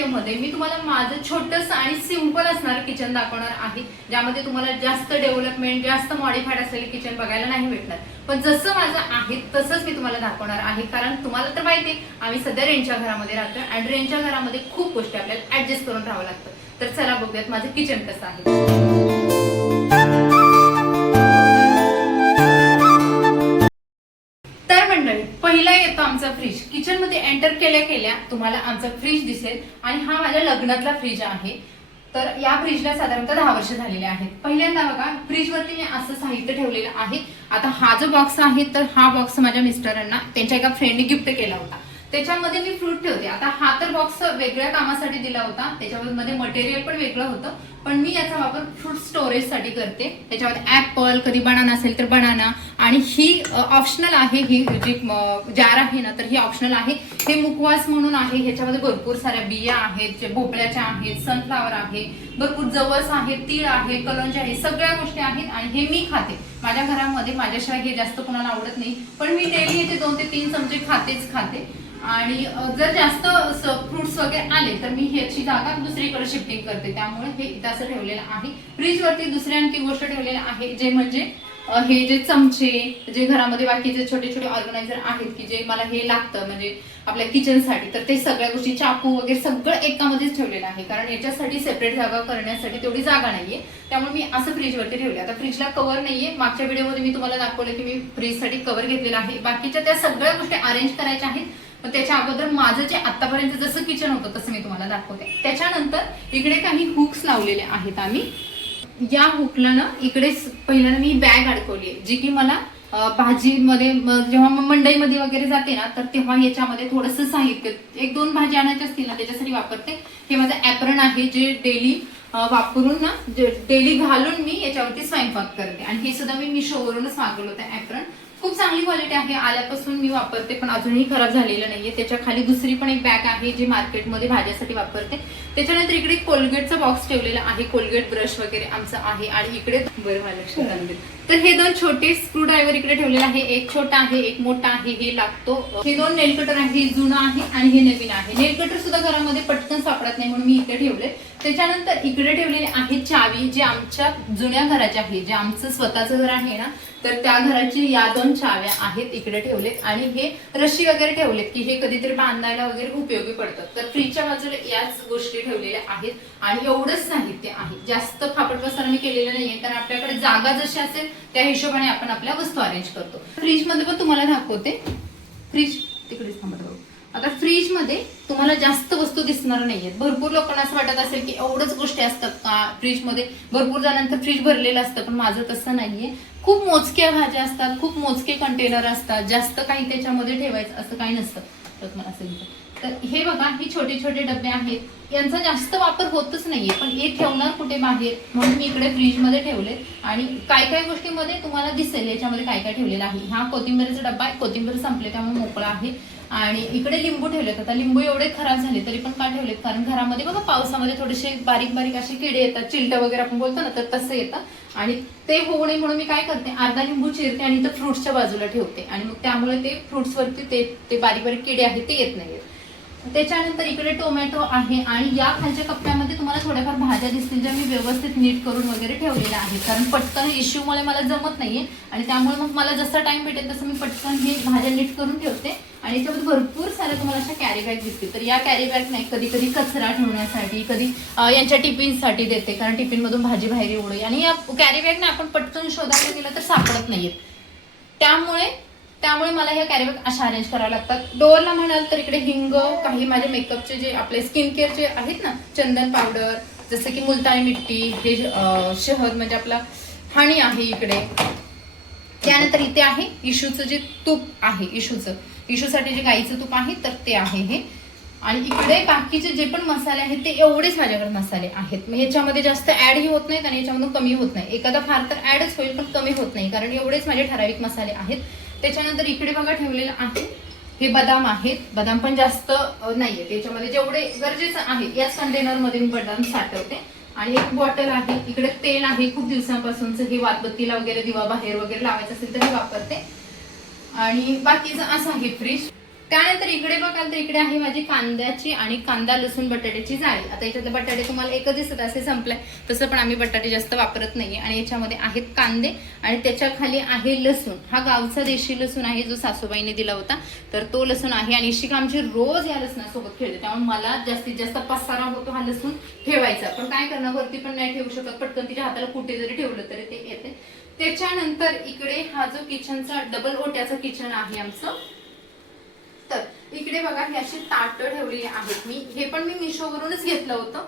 व्हिडिओमध्ये मी तुम्हाला माझं छोटंसं आणि सिंपल असणारं किचन दाखवणार आहे, ज्यामध्ये तुम्हाला जास्त डेव्हलपमेंट जास्त मॉडिफाईड असलेले किचन बघायला नाही भेटणार. पण जसं माझं आहे तसंच मी तुम्हाला दाखवणार आहे, कारण तुम्हाला तर माहिती आहे आम्ही सध्या रेंटच्या घरामध्ये राहतोय आणि रेंटच्या घरामध्ये खूप गोष्टी आपल्याला ऍडजस्ट करून राहावं लागतं. तर चला बघूयात माझं किचन कसं आहे. पहिला येतो आमचा फ्रीज. किचन मध्ये एंटर केल्या केल्या तुम्हाला आमचा फ्रीज दिसेल आणि हा माझ्या लग्नातला फ्रीज आहे. तर या फ्रीजला साधारणतः 10 वर्ष झालेले आहेत. पहिल्यांदा बघा फ्रीज वरती मी असं साहित्य ठेवलेलं आहे. आता हा जो बॉक्स आहे तर हा बॉक्स माझ्या मिस्टरांना त्यांच्या एका फ्रेंडने गिफ्ट केला होता. त्याच्यामध्ये मी फ्रूट ठेवते. आता हा तर बॉक्स वेगळ्या कामासाठी दिला होता, त्याच्यामध्ये मटेरियल पण वेगळं होतं, पण मी याचा वापर फ्रूट स्टोरेज साठी करते. त्याच्यामध्ये ऍपल, कधी बनाना असेल तर बनाना, आणि ही ऑप्शनल आहे. ही जी जार आहे ना तर ही ऑप्शनल आहे. हे मुखवास म्हणून आहे. ह्याच्यामध्ये भरपूर साऱ्या बिया आहेत, जे भोपळ्याच्या आहेत, सनफ्लावर आहे, भरपूर जवस आहे, तीळ आहे, कलोंजी आहे, सगळ्या गोष्टी आहेत. आणि हे मी खाते माझ्या घरामध्ये. माझ्याशिवाय हे जास्त कोणाला आवडत नाही, पण मी डेली याचे 2 ते 3 चमचे खाते. आणि जर जास्त फ्रुट्स वगैरे आले तर मी ह्याची जागा दुसरीकडे शिफ्टिंग करते. त्यामुळे हे इथं असं ठेवलेलं आहे. फ्रीज वरती दुसरी आणखी गोष्ट ठेवलेली आहे, जे म्हणजे हे जे चमचे, जे घरामध्ये बाकीचे छोटे छोटे ऑर्गनायझर आहेत की जे मला हे लागतं म्हणजे आपल्या किचनसाठी, तर ते सगळ्या गोष्टी, चाकू वगैरे सगळं एकामध्येच ठेवलेलं आहे, कारण याच्यासाठी सेपरेट जागा करण्यासाठी तेवढी जागा नाहीये. त्यामुळे मी असं फ्रीज वरती ठेवले. आता फ्रीजला कव्हर नाहीये. मागच्या व्हिडिओमध्ये मी तुम्हाला दाखवलं की मी फ्रीज साठी कव्हर घेतलेला आहे. बाकीच्या त्या सगळ्या गोष्टी अरेंज करायच्या आहेत. पण त्याच्या अगोदर माझं जे आतापर्यंत जसं किचन होतं तसं मी तुम्हाला दाखवते. त्याच्यानंतर इकडे काही हुक्स लावलेले आहेत आम्ही. या हुकला ना इकडे पहिल्यांदा मी बॅग अडकवली, जी की मला भाजीमध्ये जेव्हा मंडईमध्ये वगैरे जाते ना तर तेव्हा याच्यामध्ये थोडंसं साहित्य 1-2 भाजी आणायच्या असतील ना त्याच्यासाठी वापरते. हे माझं ऍप्रन आहे, जे डेली वापरून ना डेली घालून मी याच्यावरती स्वयंपाक करते. आणि हे सुद्धा मी मिशोवरूनच मागवलं होतं ऍप्रन. खूप चांगली क्वालिटी आहे. आल्यापासून मी वापरते, पण अजूनही खराब झालेलं नाहीये. त्याच्या खाली दुसरी पण एक बॅग आहे, जी मार्केटमध्ये भाज्यासाठी वापरते. त्याच्यानंतर इकडे कोलगेटचा बॉक्स ठेवलेला आहे. कोलगेट ब्रश वगैरे आमचं आहे. आणि इकडे बरं मला लक्षात आलं तर हे 2 छोटे स्क्रू ड्रायव्हर इकडे ठेवलेले आहे. एक छोटा आहे, एक मोठा आहे. हे लागतो. हे 2 नेल कटर आहे. हे जुनं आहे आणि हे नवीन आहे. नेल कटर सुद्धा घरामध्ये पटकन सापडत नाही म्हणून मी इकडे ठेवले. त्याच्यानंतर इकडे ठेवलेले आहे चावी, जे आमच्या जुन्या घराची आहे, जे आमचं स्वतःचं घर आहे ना तर त्या घराची या 2 चाव्या आहेत इकडे ठेवलेत. आणि हे रशी वगैरे ठेवलेत की हे कधीतरी बांधायला वगैरे उपयोगी पडतात. तर फ्रीजच्या बाजूला याच गोष्टी ठेवलेल्या आहेत. आणि एवढंच साहित्य आहे. जास्त फापट पसारा मी केलेलं नाहीये, कारण आपल्याकडे जागा जशी असेल त्या हिशोबाने आपण आपल्या वस्तू अरेंज करतो. फ्रीज मध्ये पण तुम्हाला दाखवते. फ्रीज तिकडेच थांबत. आता फ्रीज मध्ये तुम्हाला जास्त वस्तू दिसणार नाहीयेत. भरपूर लोकांना असं वाटत असेल की एवढंच गोष्टी असतात का फ्रीज मध्ये. भरपूर जणांचं फ्रीज भरलेलं असतं, पण माझं तसं नाहीये. खूप मोजक्या भाज्या असतात, खूप मोजके कंटेनर असतात. जास्त काही त्याच्यामध्ये ठेवायचं असं काही नसतं. तर तुम्हाला असेल तर हे बघा, ही छोटे छोटे डबे आहेत. यांचा जास्त वापर होतच नाहीये, पण हे ठेवणार कुठे बाहेर म्हणून मी इकडे फ्रीज मध्ये ठेवले. आणि काय काय गोष्टीमध्ये तुम्हाला दिसेल याच्यामध्ये काय काय ठेवलेलं आहे. हा कोथिंबीरचा डब्बा आहे. कोथिंबीर संपले त्यामुळे मोकळा आहे. आणि इकडे लिंबू ठेवलेत. आता लिंबू एवढे खराब झाले तरी पण का ठेवलेत, कारण घरामध्ये बघा पावसामध्ये थोडेसे बारीक बारीक असे किडे येतात, चिलट वगैरे आपण बोलतो ना, तर तसं येतं. आणि ते होऊ नये म्हणून मी काय करते, अर्धा लिंबू चिरते आणि इथं फ्रुट्सच्या बाजूला ठेवते. आणि मग त्यामुळे ते फ्रुट्स वरती ते बारीक बारीक किडे आहेत ते येत नाहीत. त्याच्यानंतर इकडे टोमॅटो आहे. आणि या खालच्या कप्प्यामध्ये तुम्हाला थोड्याफार भाज्या दिसतील, ज्या मी व्यवस्थित नीट करून वगैरे ठेवलेल्या आहेत, कारण पटकन इश्यूमुळे मला जमत नाहीये. आणि त्यामुळे मग मला जसा टाइम भेटेल तसं मी पटकन हे भाज्या नीट करून ठेवते. आणि याच्यामध्ये भरपूर साऱ्या तुम्हाला अशा कॅरी बॅग दिसतील. तर या कॅरी बॅग नाही, कधी कधी कचरा ठेवण्यासाठी, कधी यांच्या टिफिनसाठी देते, कारण टिफिन मधून भाजी बाहेर येऊ नये. आणि या कॅरी बॅग आपण पटकन शोधायला गेलं तर सापडत नाहीयेत. त्यामुळे मला ह्या कॅरी बॅग अशा अरेंज कराव्या लागतात. डोअरला म्हणाल तर इकडे हिंग, काही माझे मेकअपचे जे आपले स्किन केअरचे आहेत ना, चंदन पावडर, जसं की मुलतानी मिट्टी, हे शहद म्हणजे आपला हनी आहे इकडे. त्यानंतर इथे आहे इशूचं जे तूप आहे, इशूसाठी जे गाईचं तूप आहे तर ते आहे हे. आणि इकडे बाकीचे जे पण मसाले आहेत ते एवढेच माझ्याकडे मसाले आहेत. मग याच्यामध्ये जास्त ऍडही होत नाहीत आणि याच्यामधून कमी होत नाही. एखादा फार तर ऍडच होईल पण कमी होत नाही, कारण एवढेच माझे ठराविक मसाले आहेत. त्याच्यानंतर इकडे बघा ठेवलेलं आहे, हे बदाम आहेत. बदाम पण जास्त नाहीये, त्याच्यामध्ये जेवढे गरजेचं आहे याच कंटेनर मध्ये मी बदाम साठवते. आणि एक बॉटल आहे. इकडे तेल आहे खूप दिवसांपासूनच, हे वातबत्तीला वगैरे दिवा बाहेर वगैरे लावायचं असेल तर हे वापरते. आणि बाकीचं असं आहे फ्रीज. त्यानंतर इकडे बघाल तर इकडे आहे माझी कांद्याची आणि कांदा लसूण बटाट्याची जाळी. आता याच्यातले बटाटे तुम्हाला एकच दिसत असे संपलाय, तसं पण आम्ही बटाटे जास्त वापरत नाहीये. आणि याच्यामध्ये आहेत कांदे आणि त्याच्या खाली आहे लसूण. हा गावचा देशी लसूण आहे जो सासूबाईने दिला होता, तर तो लसूण आहे. आणि इशिका आमची रोज या लसणासोबत खेळते, त्यामुळे मला जास्तीत जास्त पसारा होतो हा लसूण ठेवायचा. पण काय करणार, वरती पण नाही ठेवू शकत, पटकन तिच्या हाताला कुठे जरी ठेवलं तरी ते येते. त्याच्यानंतर इकडे हा जो किचनचा डबल ओट्याचा किचन आहे आमचं. तर इकडे बघा ही अशी ताटं ठेवलेली आहेत. हे पण मी मिशोवरूनच घेतलं होतं.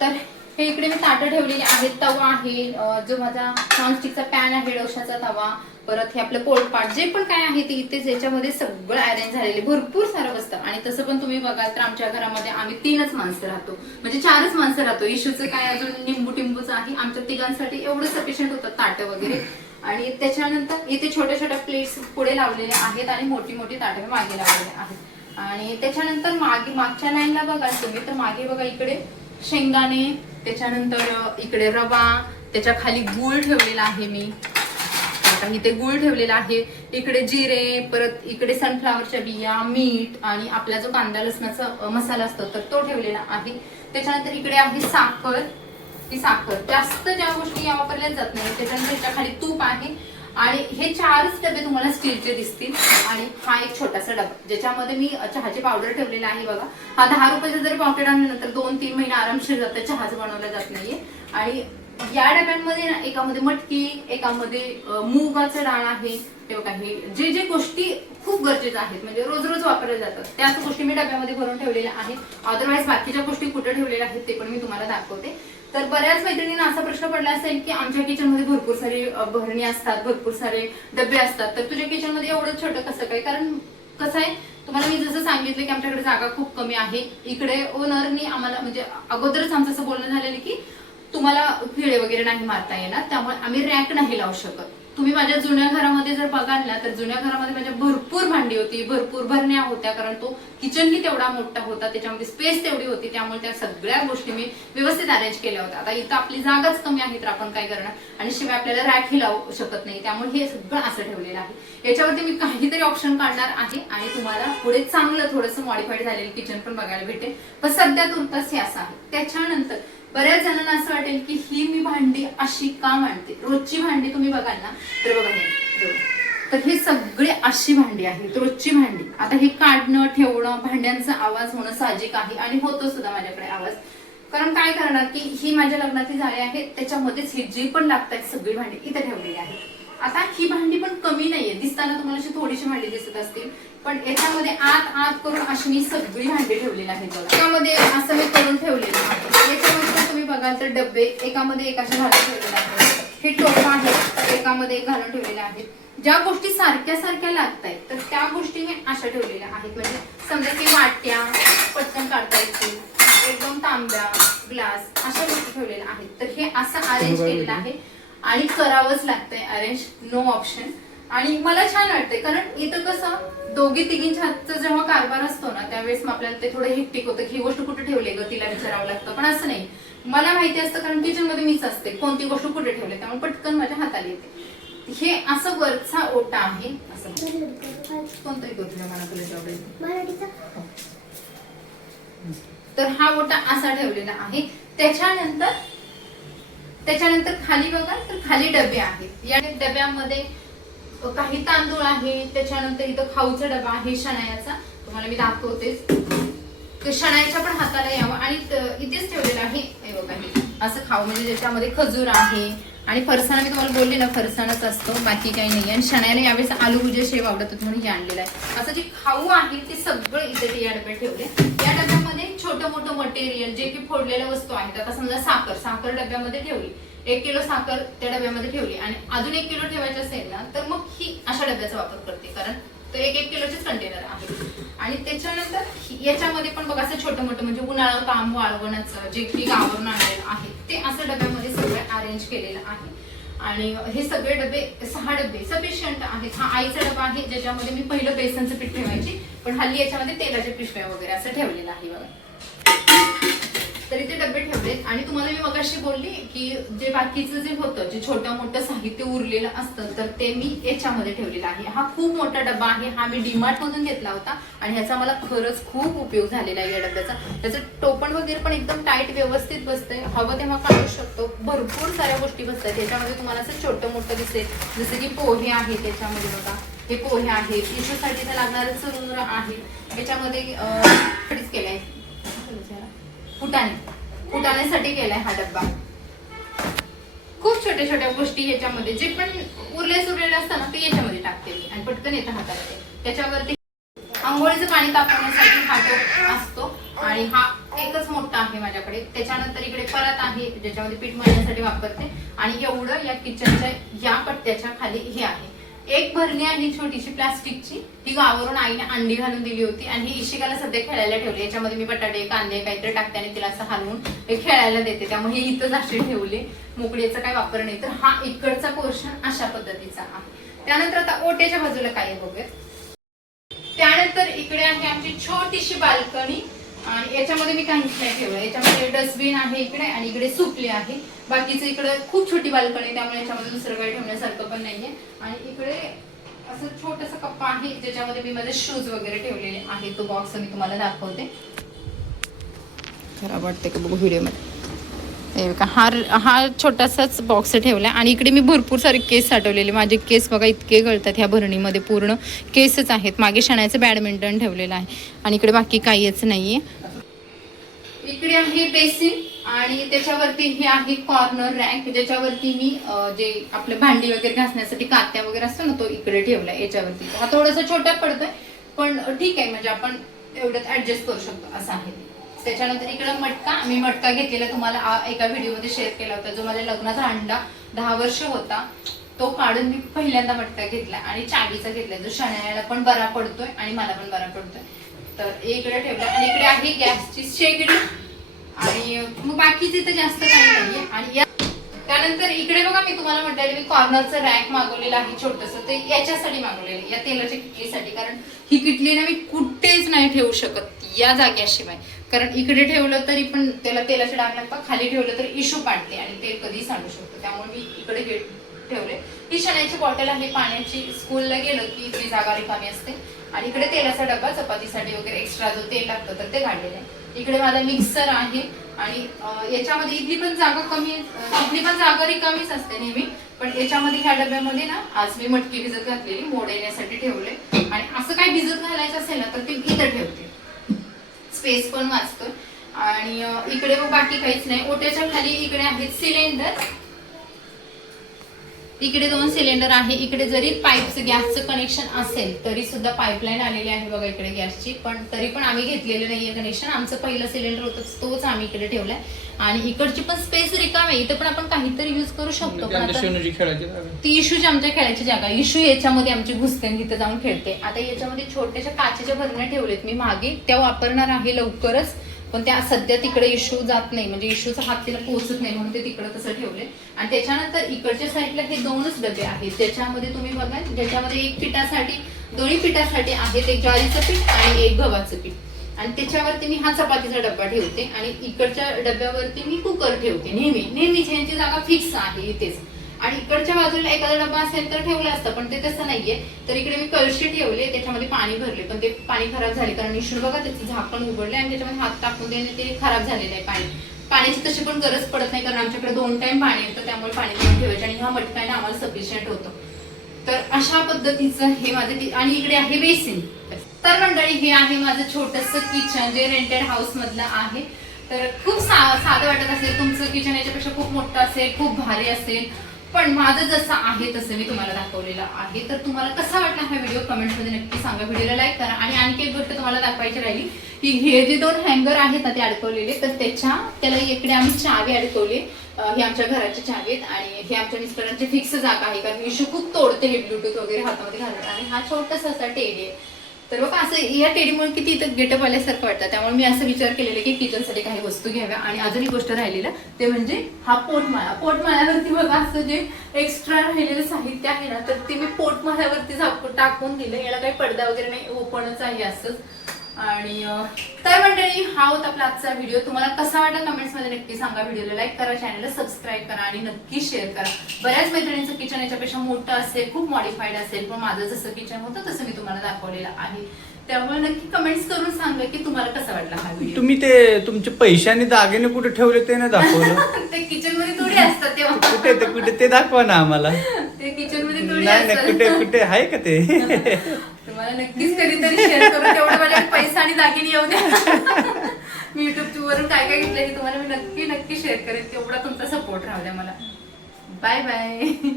तर हे इकडे मी ताटं ठेवलेली आहेत. तवा आहे, जो माझा नॉनस्टिकचा पॅन आहे, डोशाचा तवा, परत हे आपलं पोळपाट, जे पण काय आहे ते इथेच याच्यामध्ये सगळं अरेंज झालेले, भरपूर सारं बसतं. आणि तसं पण तुम्ही बघाल तर आमच्या घरामध्ये आम्ही 3च माणसं राहतो, म्हणजे 4च माणसं राहतो. इशूचं काय अजून निंबू टिंबूचं आहे, आमच्या तिघांसाठी एवढं सफिशियंट होतं ताटं वगैरे. आणि त्याच्यानंतर इथे छोट्या छोट्या प्लेट्स पुढे लावलेल्या आहेत आणि मोठी मोठी ताटे मागे लावलेले आहेत. आणि त्याच्यानंतर मागच्या लाईनला बघा तुम्ही, तर मागे बघा इकडे शेंगदाणे, त्याच्यानंतर इकडे रवा, त्याच्या खाली गूळ ठेवलेला आहे मी, आता इथे गूळ ठेवलेला आहे, इकडे जिरे, परत इकडे सनफ्लावरच्या बिया, मीठ आणि आपला जो कांदा लसणाचा मसाला असतो तर तो ठेवलेला आहे. त्याच्यानंतर इकडे आहे साखर. ती साखर जास्त ज्या गोष्टी वापरल्या जात नाही. त्याच्यानंतर त्याच्या खाली तूप आहे. आणि हे 4च डबे तुम्हाला स्टीलचे दिसतील. आणि हा एक छोटासा डबा ज्याच्यामध्ये मी चहाची पावडर ठेवलेला आहे बघा. हा 10 रुपयाचा जरी पॉकेट आणल्यानंतर 2-3 महिने आरामशीर जातं, चहाच बनवला जात नाहीये. आणि या डब्यांमध्ये ना एकामध्ये मटकी, एकामध्ये मुगाचं डाळ आहे. ते बघा, हे जे जे गोष्टी खूप गरजेच्या आहेत म्हणजे रोज रोज वापरल्या जातात त्याच गोष्टी मी डब्यामध्ये भरून ठेवलेल्या आहेत. अदरवाईज बाकीच्या गोष्टी कुठे ठेवलेल्या आहेत ते पण मी तुम्हाला दाखवते. तर बऱ्याच मैत्रिणींना असा प्रश्न पडला असेल की आमच्या किचनमध्ये भरपूर सारी भरणी असतात, भरपूर सारे डबे असतात, तर तुझ्या किचनमध्ये एवढं छोटं कसं काय? कारण कसं आहे, तुम्हाला मी जसं सांगितलं की आमच्याकडे जागा खूप कमी आहे. इकडे ओनरनी आम्हाला म्हणजे अगोदरच आमचं असं बोलणं झालेलं की तुम्हाला खिळे वगैरे नाही मारता येणार, त्यामुळे आम्ही रॅक नाही लावू शकत. तुम्ही माझ्या जुन्या घरामध्ये जर बघाल ना तर जुन्या घरामध्ये माझ्या भरपूर भांडी होती, भरपूर भरण्या होत्या, कारण तो किचन ही तेवढा मोठा होता, त्याच्यामध्ये स्पेस तेवढी होती, त्यामुळे त्या सगळ्या गोष्टी मी व्यवस्थित अरेंज केल्या होत्या. आता इथं आपली जागाच कमी आहे तर आपण काय करणार, आणि शिवाय आपल्याला रॅक ही लावू शकत नाही, त्यामुळे हे सगळं असं ठेवलेलं आहे. याच्यावरती मी काहीतरी ऑप्शन काढणार आहे आणि तुम्हाला पुढे चांगलं थोडंसं मॉडिफाईड झालेलं किचन पण बघायला भेटेल. पण सध्या तुर्तास हे असं आहे. त्याच्यानंतर बऱ्याच जणांना असं वाटेल की ही मी भांडी अशी का मांडते, रोजची भांडी तुम्ही बघाल ना तर बघा हे, तर हे सगळे अशी भांडी आहेत, रोजची भांडी. आता हे काढणं ठेवणं, भांड्यांचा आवाज होणं साहजिक आहे आणि होतो सुद्धा माझ्याकडे आवाज. कारण काय करणार की ही माझ्या लग्नाची जाळी आहे, त्याच्यामध्येच ही जी पण लागतात सगळी भांडी इथे ठेवलेली आहे. आता ही भांडी पण कमी नाहीये, दिसताना तुम्हाला अशी थोडीशी भांडी दिसत असतील, पण याच्यामध्ये आत करून अशी मी सगळी भांडी ठेवलेली आहेत. त्यामध्ये असं मी करून ठेवलेलं आहे. याच्यामध्ये तुम्ही बघाल तर डबे एकामध्ये एक अशा घालून ठेवलेले आहेत. हे टोपा आहे, एकामध्ये एक घालून ठेवलेले आहेत. ज्या गोष्टी सारख्या सारख्या लागतायत तर त्या गोष्टी मी अशा ठेवलेल्या आहेत. म्हणजे समजा की वाट्या पटकन काढता येतील, एकदम तांब्या, ग्लास अशा गोष्टी ठेवलेल्या आहेत. तर हे असं अरेंज केलेलं आहे आणि करावंच लागतंय अरेंज, नो ऑप्शन. आणि मला छान वाटतंय कारण इथं कसं दोघी तिघींच्या हातचा जेव्हा कारभार असतो ना त्यावेळेस मग आपल्याला ते थोडं हेक्टिक होतं की ही गोष्ट कुठे ठेवली ग, तिला विचारावं लागतं. पण असं नाही, मला माहिती असतं कारण किचन मध्ये मीच असते, कोणती गोष्ट कुठे ठेवली, त्यामुळे पटकन माझ्या हाताला येते. हे असं वरचा ओटा आहे, असं कोणतंही गोष्ट मला तुला तर हा ओटा असा ठेवलेला आहे. त्याच्यानंतर खाली बघा तर खाली डबे आहेत. या डब्यामध्ये काही तांदूळ आहे, त्याच्यानंतर इथं खाऊचा डबा आहे शणायाचा, तुम्हाला मी दाखवतेच. शणायाच्या पण हाताला यावं आणि इथेच ठेवलेलं आहे. हे बघा हे असं खाऊ, म्हणजे ज्याच्यामध्ये खजूर आहे आणि फरसाण मी तुम्हाला बोलले ना फरसाणच असतो, बाकी काही नाही. आणि शणायाला यावेळेस आलू भुजिया शेव आवडत होती म्हणून हे आणलेलं आहे. असं जे खाऊ आहे ते सगळं इथे या डब्यात ठेवले. या डब्यामध्ये छोटं मोठं मटेरियल जे की फोडलेल्या वस्तू आहेत. आता समजा साखर डब्यामध्ये ठेवली, 1 किलो साखर त्या डब्यामध्ये ठेवली आणि अजून 1 किलो ठेवायची असेल ना तर मग ही अशा डब्याचा वापर करते, कारण तो 1 किलोचेच कंटेनर आहे. आणि त्याच्यानंतर याच्यामध्ये पण बघा असं छोटं मोठं म्हणजे उन्हाळा काम वाळवण्याचं जे की गावावरून आणलेलं आहे ते असं डब्यामध्ये सगळं अरेंज केलेलं आहे. आणि हे सगळे डबे 6 डबे सफिशियंट आहेत. हा आईचा डबा आहे ज्याच्यामध्ये मी पहिलं बेसनचं पीठ ठेवायची, पण हल्ली याच्यामध्ये तेलाच्या पिशव्या वगैरे असं ठेवलेलं आहे बघा. तर इथे डबे ठेवलेत आणि तुम्हाला मी मगाशी बोलली की जे बाकीचं जे होतं, जे छोटं मोठं साहित्य उरलेलं असतं तर ते मी याच्यामध्ये ठेवलेलं आहे. हा खूप मोठा डबा आहे, हा मी डीमार्ट मधून घेतला होता आणि ह्याचा मला खरंच खूप उपयोग झालेला आहे या डब्याचा. त्याचं टोपण वगैरे पण एकदम टाईट व्यवस्थित बसतंय, हवं तेव्हा काढू शकतो, भरपूर साऱ्या गोष्टी बसतात याच्यामध्ये. तुम्हाला असं छोटं मोठं दिसेल, जसं की पोहे आहे त्याच्यामध्ये बघा, हे पोहे आहेत, इशूसाठी लागणारं चुरमुरं आहे याच्यामध्ये केलंय, फुटाण्यासाठी केलाय हा डब्बा. खूप छोट्या छोट्या गोष्टी ह्याच्यामध्ये, जे पण उरलेले असतं ना ते याच्यामध्ये टाकते मी आणि पटकन येतं हातामध्ये. त्याच्यावरती आंघोळीचं पाणी तापवण्यासाठी हा टोप असतो आणि हा एकच मोठा आहे माझ्याकडे. त्याच्यानंतर इकडे परत आहे ज्याच्यामध्ये पीठ मळण्यासाठी वापरते आणि एवढं या किचनच्या या पट्ट्याच्या खाली हे आहे. एक भरणी आहे छोटीशी प्लास्टिकची, ही गावावरून आईने अंडी घालून दिली होती आणि ही इशिकाला सध्या खेळायला ठेवली. याच्यामध्ये मी बटाटे कांदे काहीतरी टाकते आणि तिला असं हलवून खेळायला देते, त्यामुळे हे इथंच असे ठेवले. मोकळीचा काही वापर नाही. तर हा इकडचा पोर्शन अशा पद्धतीचा आहे. त्यानंतर आता ओट्याच्या बाजूला काय बघूया. त्यानंतर इकडे आहे आमची छोटीशी बाल्कनी आणि याच्यामध्ये मी काहीच नाही ठेवलं. याच्यामध्ये डस्टबिन आहे इकडे आणि इकडे सुपली आहे. बाकीचं इकडे खूप छोटी बाल्कनी, त्यामुळे याच्यामध्ये दुसरं काही ठेवण्यासारखं पण नाहीये. आणि इकडे असं छोटस कप्पा आहे ज्याच्यामध्ये मी माझे शूज वगैरे ठेवलेले आहे. तो बॉक्स मी तुम्हाला दाखवते. खराब वाटते का बघू व्हिडिओ मध्ये. हा छोटासाच बॉक्स ठेवलाय आणि इकडे मी भरपूर सारे केस साठवलेले. माझे केस बघा इतके गळतात ह्या भरणीमध्ये, पूर्ण केसच आहेत. मागे शण्याचं बॅडमिंटन ठेवलेलं आहे आणि इकडे बाकी काहीच नाहीये. इकडे आहे बेसिन आणि त्याच्यावरती हे आहे कॉर्नर रॅक, ज्याच्यावरती मी जे आपले भांडी वगैरे घासण्यासाठी कात्या वगैरे असतो ना तो इकडे ठेवलाय याच्यावरती. हा थोडासा छोटा पडतोय पण ठीक आहे, म्हणजे आपण एवढ्यात ऍडजस्ट करू शकतो असं आहे. त्याच्यानंतर इकडे मटका, मी मटका घेतलेला तुम्हाला एका व्हिडिओमध्ये शेअर केला होता, जो माझ्या लग्नाचा अंडा 10 वर्ष होता तो काढून मी पहिल्यांदा मटका घेतला आणि चावीचा घेतलाय, जो शनायाला पण बरा पडतोय आणि मला पण बरा पडतोय. तर इकडे ठेवला आणि इकडे आहे गॅसची शेगडी आणि मग बाकीचे तर जास्त काही नाहीये. आणि त्यानंतर इकडे बघा मी तुम्हाला म्हटलेलं मी कॉर्नरचं रॅक मागवलेलं आहे छोटंसं, ते याच्यासाठी मागवलेलं, या तेलाच्या किटलीसाठी. कारण ही किटली ना मी कुठेच नाही ठेवू शकत या जाग्याशिवाय, कारण इकडे ठेवलं तरी पण त्याला तेलाचे डाग लागतात, खाली ठेवलं तरी इशू पाडते आणि तेल कधीही सांडू शकतो, त्यामुळे मी इकडे ठेवले. ही शण्याची बॉटल आहे पाण्याची, स्कूलला गेलं की ती जागा रिकामी असते. आणि इकडे तेलाचा डबा, चपातीसाठी वगैरे एक्स्ट्रा जो तेल लागतं तर ते काढलेलं आहे. इकडे माझा मिक्सर आहे आणि याच्यामध्ये इथली पण जागा रिकामीच असते नेहमी, पण याच्यामध्ये ह्या डब्यामध्ये ना आज मी मटकी भिजत घातलेली, मोड येण्यासाठी ठेवले. आणि असं काही भिजत घालायचं असेल ना तर ते इथं ठेवते, स्पेस पण वाचतो. आणि इकडे मग बाकी काहीच नाही. ओट्याच्या खाली इकडे आहेत सिलेंडर, इकडे 2 सिलेंडर आहे. इकडे जरी पाईपचं गॅसचं कनेक्शन असेल तरी सुद्धा पाईपलाईन आलेली आहे बघा इकडे गॅसची, पण तरी पण आम्ही घेतलेलं नाहीये कनेक्शन. आमचं पहिलं सिलेंडर होतं तोच आम्ही इकडे ठेवलाय. आणि इकडची पण स्पेस रिकामी आहे, इथं पण आपण काहीतरी युज करू शकतो. ती इशूची आमच्या खेळायची जागा, इशू याच्यामध्ये आमची घुसते, तिथं जाऊन खेळते. आता याच्यामध्ये छोट्याशा काचेच्या भरण्या ठेवलेत मी मागे, त्या वापरणार आहे लवकरच, पण त्या सध्या तिकडे इशू जात नाही, म्हणजे इशूचा हात तिला पोहोचत नाही म्हणून ते तिकडे तसं ठेवले. आणि त्याच्यानंतर इकडच्या साईडला हे 2च डबे आहेत, त्याच्यामध्ये तुम्ही बघा, ज्याच्यामध्ये एक पिठासाठी, दोन्ही पिठासाठी आहेत, एक ज्वारीचं पीठ आणि एक गव्हाचं पीठ. आणि त्याच्यावरती मी हा चपातीचा डब्बा ठेवते आणि इकडच्या डब्यावरती मी कुकर ठेवते. नेहमीच ह्यांची जागा फिक्स आहे इथेच. आणि इकडच्या बाजूला एखादा डबा असेल तर ठेवलं असतं, पण ते तसं नाहीये. तर इकडे मी कळशी ठेवले, त्याच्यामध्ये पाणी भरले, पण ते पाणी खराब झाले कारण इशू बघा त्याचं झाकण उघडले आणि त्याच्यामध्ये हात टाकून देणे ते खराब झालेलं आहे पाणी. पाण्याची तशी पण गरज पडत नाही कारण आमच्याकडे 2 टाइम पाणी येतं, त्यामुळे पाणी देऊन ठेवायचे आणि हा मटका आहे ना आम्हाला सफिशियंट होतो. तर अशा पद्धतीचं हे माझं. आणि इकडे आहे बेसिन. तर मंडळी हे आहे माझं छोटंसं किचन, जे रेंटेड हाऊस मधलं आहे. तर खूप साधं वाटत असेल तुमचं किचन, याच्यापेक्षा खूप मोठं असेल, खूप भारी असेल, पण माझं जसं आहे तसं मी तुम्हाला दाखवलेलं आहे. तर तुम्हाला कसा वाटला हा व्हिडिओ कमेंट्समध्ये नक्की सांगा, व्हिडिओला लाईक करा. आणि आणखी एक गोष्ट तुम्हाला दाखवायची राहिली की हे जे 2 हँगर आहेत ना ते अडकवलेले, तर त्याला इकडे आम्ही चावी अडकवली. हे आमच्या घराची चावी आहेत आणि हे आमच्या मिस्टरांची फिक्स जागा आहे, कारण इशू खूप तोडते हे ब्लूटूथ वगैरे हातामध्ये घालत. आणि हा छोटासा असा टेडी आहे, तर बघा असं या टेडीमुळे किती इथं गेटअप आल्यासारखं वाटतं, त्यामुळे मी असं विचार केलेला की किचनसाठी काही वस्तू घ्याव्या. आणि अजून एक गोष्ट राहिलेलं ते म्हणजे हा पोटमाळ्यावरती बघा असं जे एक्स्ट्रा राहिलेलं साहित्य आहे ना, तर ते मी पोटमाळ्यावरती टाकून दिलं. याला काही पडदा वगैरे नाही, ओपनच आहे असंच. आणि तर मंडळी, हा होता आपला आजचा व्हिडिओ. तुम्हाला कसा वाटला कमेंट्स मध्ये नक्की सांगा. व्हिडिओला लाईक करा, चॅनलला सबस्क्राईब करा आणि नक्की शेअर करा. बऱ्याच मैत्रिणींचं किचन याच्यापेक्षा मोठं असेल, खूप मॉडिफाईड असेल, पण माझं जसं किचन होतं तसं मी तुम्हाला दाखवलेलं आहे. त्यामुळे नक्की कमेंट्स करून सांगा की तुम्हाला कसा वाटला हा व्हिडिओ. तुम्ही ते तुमचे पैशाने दागिने कुठे ठेवले ते नाही दाखवलं. ते किचन मध्ये थोडी असतात तेव्हा. कुठे ते दाखवा ना आम्हाला. ते किचन मध्ये थोडी नाही असतात. कुठे आहे का ते? तुम्हाला नक्कीच कधीतरी शेअर करून तेवढं मला पैसा आणि दागिने येऊ द्या. मी युट्यूब वरून काय काय घेतलं हे तुम्हाला मी नक्की शेअर करेन. तेवढा तुमचा सपोर्ट राहू द्या मला. Bye bye.